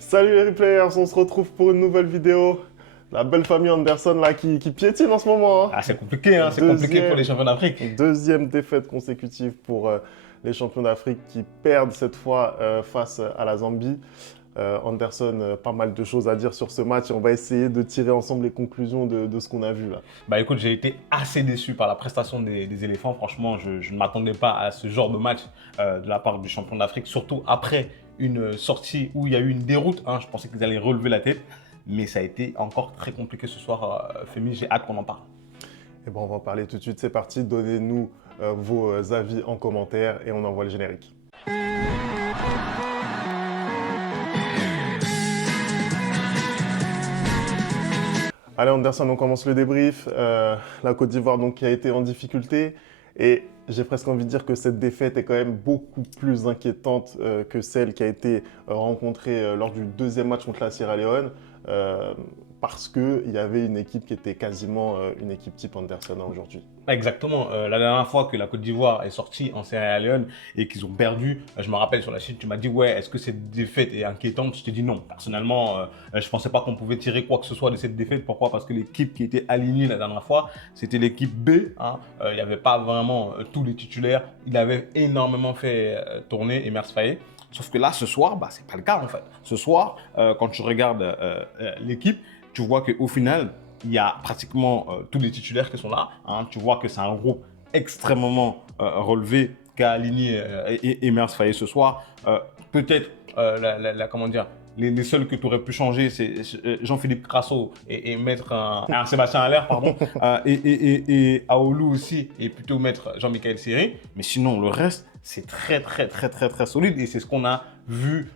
Salut les replayers, on se retrouve pour une nouvelle vidéo. La belle famille Anderson là qui piétine en ce moment. Hein. Ah, c'est compliqué, hein, c'est compliqué pour les champions d'Afrique. Deuxième défaite consécutive pour les champions d'Afrique qui perdent cette fois face à la Zambie. Anderson, pas mal de choses à dire sur ce match et on va essayer de tirer ensemble les conclusions de ce qu'on a vu là. Bah écoute, j'ai été assez déçu par la prestation des éléphants. Franchement, je ne m'attendais pas à ce genre de match de la part du champion d'Afrique, surtout après une sortie où il y a eu une déroute. Hein. Je pensais qu'ils allaient relever la tête, mais ça a été encore très compliqué ce soir. Fémi, j'ai hâte qu'on en parle. Et bon, on va en parler tout de suite, c'est parti. Donnez-nous vos avis en commentaire et on envoie le générique. Allez Anderson, on commence le débrief. La Côte d'Ivoire donc qui a été en difficulté et j'ai presque envie de dire que cette défaite est quand même beaucoup plus inquiétante que celle qui a été rencontrée lors du deuxième match contre la Sierra Leone parce qu'il y avait une équipe qui était quasiment une équipe type Anderson aujourd'hui. Exactement. La dernière fois que la Côte d'Ivoire est sortie en Sierra Leone et qu'ils ont perdu, je me rappelle sur la chaîne, tu m'as dit ouais, est-ce que cette défaite est inquiétante? Je t'ai dit non. Personnellement, je ne pensais pas qu'on pouvait tirer quoi que ce soit de cette défaite. Pourquoi? Parce que l'équipe qui était alignée la dernière fois, c'était l'équipe B. Hein. Il n'y avait pas vraiment tous les titulaires. Il avait énormément fait tourner Emers Faé. Sauf que là, ce soir, bah, ce n'est pas le cas en fait. Ce soir, quand tu regardes l'équipe, tu vois qu'au final, il y a pratiquement tous les titulaires qui sont là. Hein. Tu vois que c'est un groupe extrêmement relevé qu'a aligné Emers Faé ce soir. Peut-être, comment dire, les seuls que tu aurais pu changer, c'est Jean-Philippe Crasso et mettre un Sébastien Haller, pardon, et Aoulou aussi, et plutôt mettre Jean-Michel Seri. Mais sinon, le reste, c'est très solide. Et c'est ce qu'on a vu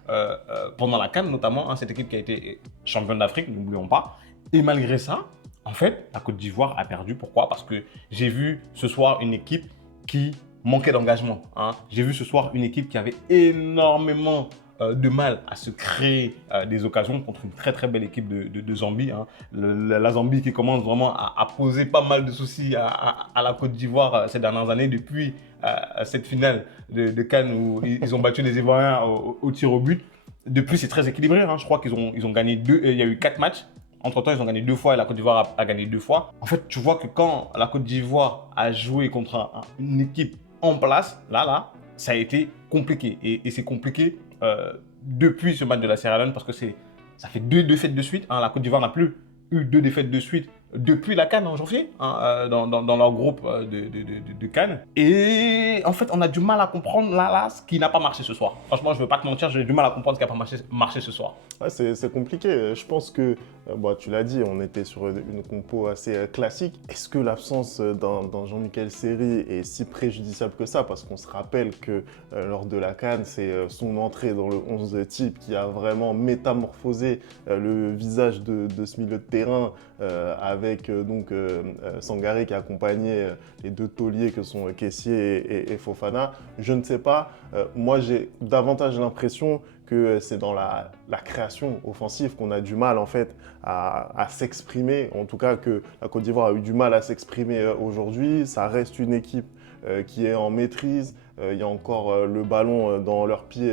pendant la CAN, notamment, hein, cette équipe qui a été championne d'Afrique, n'oublions pas. Et malgré ça, en fait, la Côte d'Ivoire a perdu. Pourquoi? Parce que j'ai vu ce soir une équipe qui manquait d'engagement. Hein. J'ai vu ce soir une équipe qui avait énormément de mal à se créer des occasions contre une très belle équipe de Zambie. Hein. La Zambie qui commence vraiment à poser pas mal de soucis à la Côte d'Ivoire ces dernières années depuis cette finale de CAN où ils ont battu les Ivoiriens au tir au but. Depuis, c'est très équilibré. Hein. Je crois qu'ils ont gagné il y a eu 4 matchs. Entre-temps, ils ont gagné 2 fois et la Côte d'Ivoire a gagné 2 fois. En fait, tu vois que quand la Côte d'Ivoire a joué contre une équipe en place, là, ça a été compliqué. Et c'est compliqué depuis ce match de la Sierra Leone parce que ça fait 2 défaites de suite. Hein. La Côte d'Ivoire n'a plus eu 2 défaites de suite depuis la CAN en janvier, hein, dans leur groupe de CAN. Et en fait, on a du mal à comprendre là ce qui n'a pas marché ce soir. Franchement, je ne veux pas te mentir, j'ai du mal à comprendre ce qui n'a pas marché ce soir. Ouais, c'est compliqué. Je pense que, tu l'as dit, on était sur une compo assez classique. Est-ce que l'absence d'un Jean-Michel Seri est si préjudiciable que ça? Parce qu'on se rappelle que lors de la CAN, c'est son entrée dans le 11 type qui a vraiment métamorphosé le visage de ce milieu de terrain avec Sangaré qui accompagnait les 2 tauliers que sont Kessié et Fofana. Je ne sais pas. Moi, j'ai davantage l'impression que c'est dans la création offensive qu'on a du mal en fait à s'exprimer. En tout cas, que la Côte d'Ivoire a eu du mal à s'exprimer aujourd'hui. Ça reste une équipe qui est en maîtrise. Il y a encore le ballon dans leurs pieds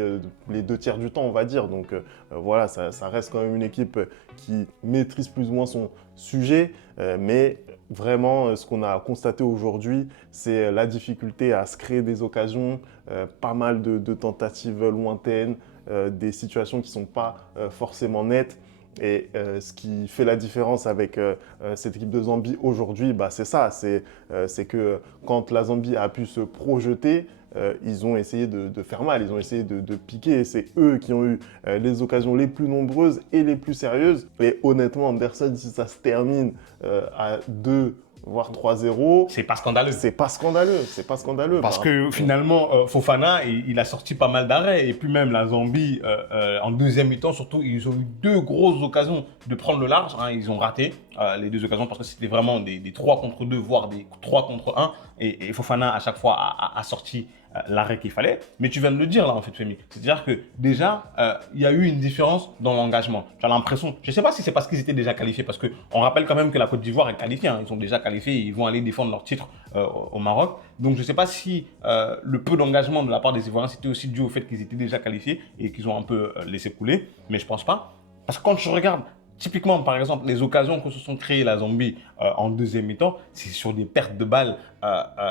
les 2 tiers du temps, on va dire. Donc voilà, ça reste quand même une équipe qui maîtrise plus ou moins son sujet. Mais vraiment, ce qu'on a constaté aujourd'hui, c'est la difficulté à se créer des occasions, pas mal de tentatives lointaines, des situations qui ne sont pas forcément nettes. Et ce qui fait la différence avec cette équipe de Zambie aujourd'hui, bah, c'est ça, c'est que quand la Zambie a pu se projeter, ils ont essayé de faire mal, ils ont essayé de piquer. C'est eux qui ont eu les occasions les plus nombreuses et les plus sérieuses. Et honnêtement, Anderson, si ça se termine à 2 voire 3-0. C'est pas scandaleux. C'est pas scandaleux, c'est pas scandaleux. Parce que finalement, Fofana, il a sorti pas mal d'arrêts. Et puis même la Zambie, en deuxième mi-temps, surtout, ils ont eu 2 grosses occasions de prendre le large. Hein. Ils ont raté les 2 occasions parce que c'était vraiment des 3 contre 2, voire des 3 contre 1. Et Fofana, à chaque fois, a sorti l'arrêt qu'il fallait. Mais tu viens de le dire là, en fait, Femi. C'est-à-dire que déjà, il y a eu une différence dans l'engagement. J'ai l'impression, je ne sais pas si c'est parce qu'ils étaient déjà qualifiés, parce qu'on rappelle quand même que la Côte d'Ivoire est qualifiée. Ils sont déjà qualifiés et ils vont aller défendre leur titre au Maroc. Donc je ne sais pas si le peu d'engagement de la part des Ivoiriens, c'était aussi dû au fait qu'ils étaient déjà qualifiés et qu'ils ont un peu laissé couler. Mais je ne pense pas. Parce que quand je regarde typiquement, par exemple, les occasions que se sont créées la Zambie en deuxième mi-temps, c'est sur des pertes de balles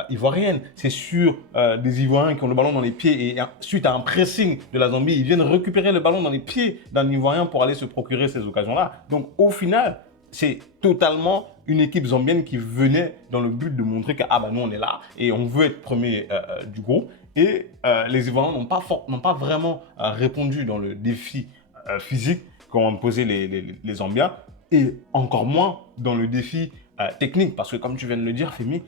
ivoiriennes. C'est sur des Ivoiriens qui ont le ballon dans les pieds et suite à un pressing de la Zambie, ils viennent récupérer le ballon dans les pieds d'un Ivoirien pour aller se procurer ces occasions-là. Donc, au final, c'est totalement une équipe zambienne qui venait dans le but de montrer que nous, on est là et on veut être premier du groupe. Et les Ivoiriens n'ont pas vraiment répondu dans le défi physique qu'ont posé les Zambiens, et encore moins dans le défi technique, parce que comme tu viens de le dire, Femi,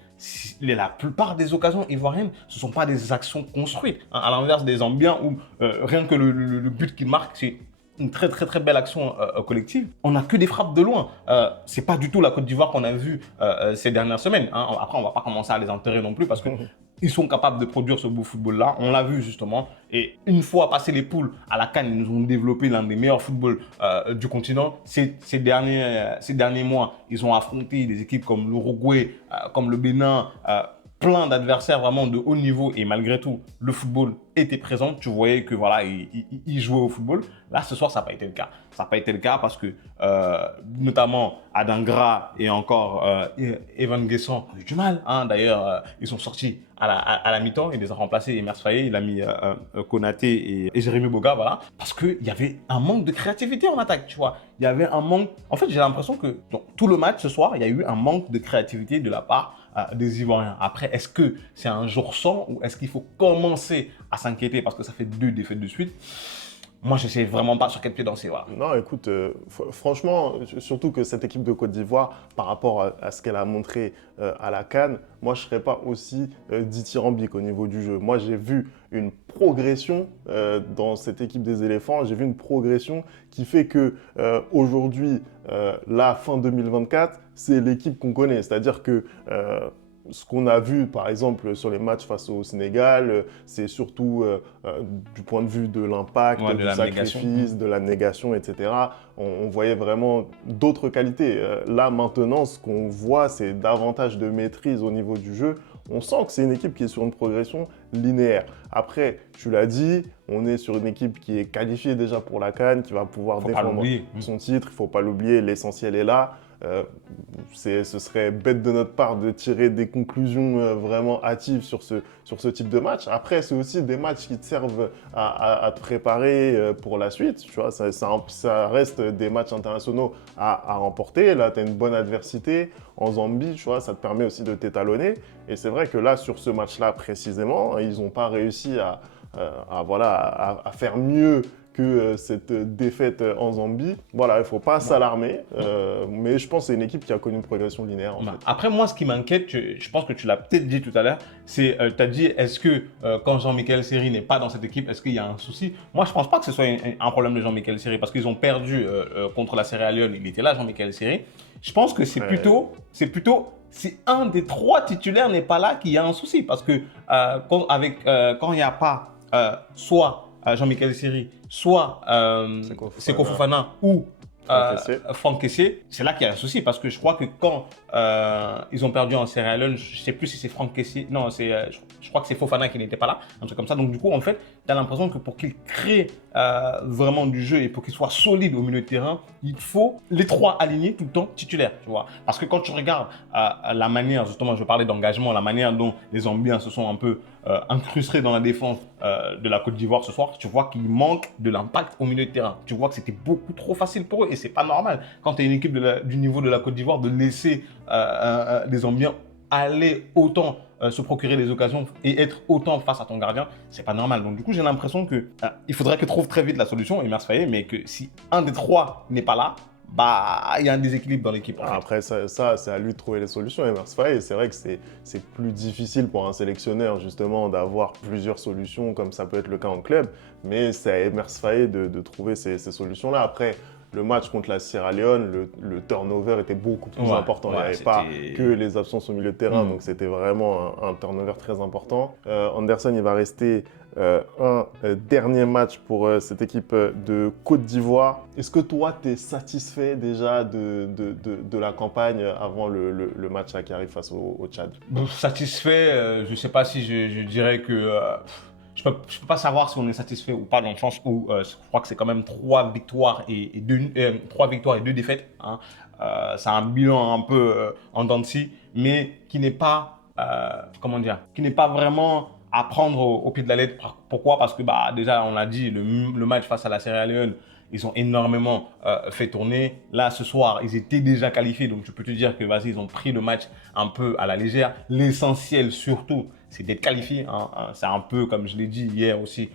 la plupart des occasions ivoiriennes, ce ne sont pas des actions construites, hein, à l'inverse des Zambiens où rien que le but qu'ils marquent, c'est une très très très belle action collective. On n'a que des frappes de loin. C'est pas du tout la Côte d'Ivoire qu'on a vue ces dernières semaines, hein. Après, on va pas commencer à les enterrer non plus parce que ils sont capables de produire ce beau football-là. On l'a vu justement. Et une fois passé les poules à la CAN, ils nous ont développé l'un des meilleurs footballs du continent. Ces derniers mois, ils ont affronté des équipes comme l'Uruguay, comme le Bénin, plein d'adversaires vraiment de haut niveau. Et malgré tout, le football était présent. Tu voyais que voilà, ils jouaient au football. Là, ce soir, ça n'a pas été le cas. Ça n'a pas été le cas parce que notamment Adingra et encore Evan Guessant ont eu du mal, hein. D'ailleurs, ils sont sortis à la mi-temps, il les a remplacés, Emers Faé, il a mis Konaté et Jérémy Boga, voilà, parce qu'il y avait un manque de créativité en attaque, tu vois. Il y avait un manque. En fait, j'ai l'impression que dans tout le match ce soir, il y a eu un manque de créativité de la part des Ivoiriens. Après, est-ce que c'est un jour sans ou est-ce qu'il faut commencer à s'inquiéter parce que ça fait 2 défaites de suite? Moi, je ne sais vraiment pas sur quel pied danser. Voilà. Non, écoute, franchement, surtout que cette équipe de Côte d'Ivoire, par rapport à ce qu'elle a montré à la CAN, moi, je ne serais pas aussi dithyrambique au niveau du jeu. Moi, j'ai vu une progression dans cette équipe des éléphants. J'ai vu une progression qui fait que aujourd'hui, la fin 2024, c'est l'équipe qu'on connaît. C'est-à-dire que ce qu'on a vu, par exemple, sur les matchs face au Sénégal, c'est surtout du point de vue de l'impact, du sacrifice, de l'abnégation, etc. On voyait vraiment d'autres qualités. Là, maintenant, ce qu'on voit, c'est davantage de maîtrise au niveau du jeu. On sent que c'est une équipe qui est sur une progression linéaire. Après, tu l'as dit, on est sur une équipe qui est qualifiée déjà pour la CAN, qui va pouvoir défendre son titre. Il ne faut pas l'oublier, l'essentiel est là. Ce serait bête de notre part de tirer des conclusions vraiment hâtives sur ce type de match. Après, c'est aussi des matchs qui te servent à te préparer pour la suite. Tu vois, ça reste des matchs internationaux à remporter. Là, tu as une bonne adversité en Zambie, tu vois, ça te permet aussi de t'étalonner. Et c'est vrai que là, sur ce match-là précisément, ils n'ont pas réussi à faire mieux que cette défaite en Zambie. Voilà, il ne faut pas s'alarmer, mais je pense que c'est une équipe qui a connu une progression linéaire. En fait. Après, moi, ce qui m'inquiète, je pense que tu l'as peut-être dit tout à l'heure, c'est, tu as dit, est-ce que quand Jean-Michel Seri n'est pas dans cette équipe, est-ce qu'il y a un souci? Moi, je ne pense pas que ce soit un problème de Jean-Michel Seri, parce qu'ils ont perdu contre la Sierra Leone, il était là, Jean-Michel Seri. Je pense que c'est plutôt, si un des 3 titulaires n'est pas là, qu'il y a un souci, parce que quand il n'y a pas soit Jean-Michel Seri, soit Seko Fofana ou Franck Kessié, c'est là qu'il y a un souci parce que je crois que quand ils ont perdu en Sierra Leone, je ne sais plus si c'est Franck Kessié, non, je crois que c'est Fofana qui n'était pas là, un truc comme ça. Donc du coup, en fait, tu as l'impression que pour qu'il crée vraiment du jeu et pour qu'il soit solide au milieu de terrain, il faut les 3 alignés tout le temps titulaires, tu vois. Parce que quand tu regardes la manière, justement, je parlais d'engagement, la manière dont les Zambiens se sont un peu incrustés dans la défense de la Côte d'Ivoire ce soir, tu vois qu'il manque de l'impact au milieu de terrain. Tu vois que c'était beaucoup trop facile pour eux et c'est pas normal quand tu es une équipe du niveau de la Côte d'Ivoire de laisser les Zambiens aller autant se procurer des occasions et être autant face à ton gardien, c'est pas normal. Donc du coup, j'ai l'impression que il faudrait que trouve très vite la solution, Emers Faé, mais que si un des 3 n'est pas là, bah, il y a un déséquilibre dans l'équipe. En fait. Après, ça c'est à lui de trouver les solutions. Emers Faé, c'est vrai que c'est plus difficile pour un sélectionneur, justement, d'avoir plusieurs solutions, comme ça peut être le cas en club. Mais c'est à Emers Faé de trouver ces solutions-là. Après, le match contre la Sierra Leone, le turnover était beaucoup plus important. Il n'y avait pas que les absences au milieu de terrain, donc c'était vraiment un turnover très important. Anderson, il va rester un dernier match pour cette équipe de Côte d'Ivoire. Est-ce que toi, tu es satisfait déjà de la campagne avant le match là, qui arrive face au Tchad? Satisfait, je ne sais pas si je dirais que... je peux pas savoir si on est satisfait ou pas, dans le sens où je crois que c'est quand même 3 victoires et 2 défaites. Hein. C'est un bilan un peu en dents de scie, mais qui n'est pas, comment dire, qui n'est pas vraiment à prendre au pied de la lettre. Pourquoi? Parce que bah, déjà, on l'a dit, le match face à la Sierra Leone, ils ont énormément fait tourner. Là, ce soir, ils étaient déjà qualifiés. Donc, je peux te dire que vas-y, ils ont pris le match un peu à la légère. L'essentiel, surtout, c'est d'être qualifié. Hein. C'est un peu, comme je l'ai dit hier aussi,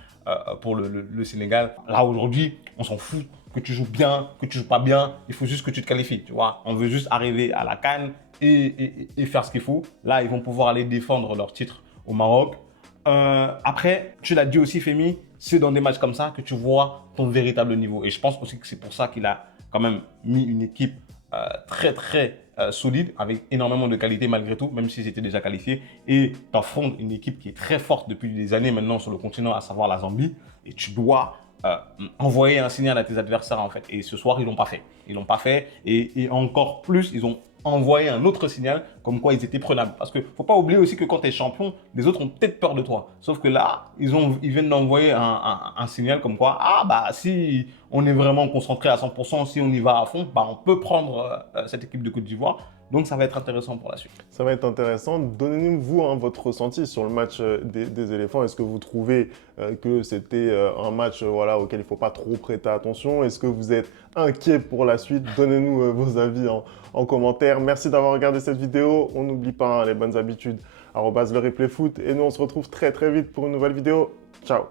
pour le Sénégal. Là, aujourd'hui, on s'en fout que tu joues bien, que tu joues pas bien. Il faut juste que tu te qualifies, tu vois. On veut juste arriver à la CAN et faire ce qu'il faut. Là, ils vont pouvoir aller défendre leur titre au Maroc. Après, tu l'as dit aussi, Femi, c'est dans des matchs comme ça que tu vois ton véritable niveau. Et je pense aussi que c'est pour ça qu'il a quand même mis une équipe très solide, avec énormément de qualité malgré tout, même s'ils étaient déjà qualifiés. Et tu affrontes une équipe qui est très forte depuis des années maintenant sur le continent, à savoir la Zambie. Et tu dois envoyer un signal à tes adversaires en fait. Et ce soir, ils l'ont pas fait. Ils l'ont pas fait. Et encore plus, ils ont envoyer un autre signal comme quoi ils étaient prenables. Parce qu'il ne faut pas oublier aussi que quand tu es champion, les autres ont peut-être peur de toi. Sauf que là, ils viennent d'envoyer un signal comme quoi, ah bah si on est vraiment concentré à 100%, si on y va à fond, bah, on peut prendre cette équipe de Côte d'Ivoire. Donc ça va être intéressant pour la suite. Ça va être intéressant. Donnez-nous, vous, hein, votre ressenti sur le match des éléphants. Est-ce que vous trouvez que c'était un match voilà, auquel il ne faut pas trop prêter attention? Est-ce que vous êtes inquiet pour la suite? Donnez-nous vos avis en commentaire. Merci d'avoir regardé cette vidéo. On n'oublie pas hein, les bonnes habitudes, @le replay foot. Et nous, on se retrouve très vite pour une nouvelle vidéo. Ciao!